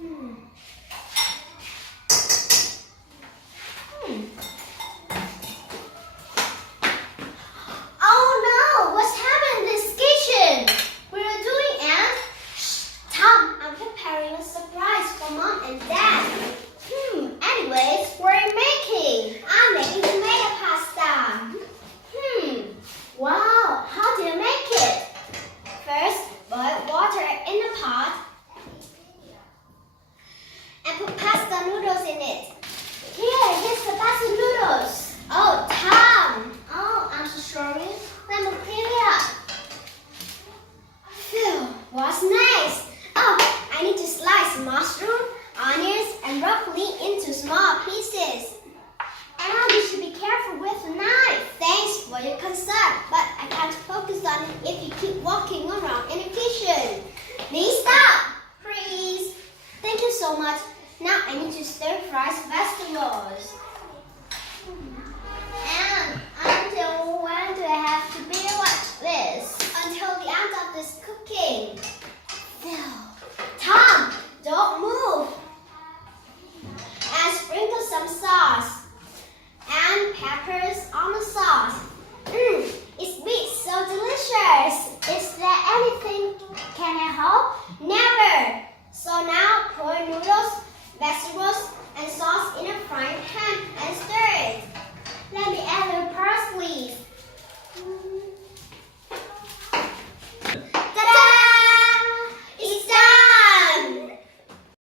Hmm. Oh no! What's happened in this kitchen? What are you doing, Aunt? Shh, Tom, I'm preparing a surprise for Mom and Dad. Anyways, what are you making? I'm making tomato pasta. Wow, how do you make it? First, boil water in a pot and put pasta noodles in it. Here's the pasta noodles. Oh, Tom. Oh, I'm so sorry. Let me clean it up. Phew, what's next? Oh, I need to slice mushroom, onions, and broccoli into small pieces. And you should be careful with the knife. Thanks for your concern, but I can't focus on it if you keep walking around in the kitchen. Please stop, please. Thank you so much. Now I need to stir fry vegetables. And until when do I have to be like this?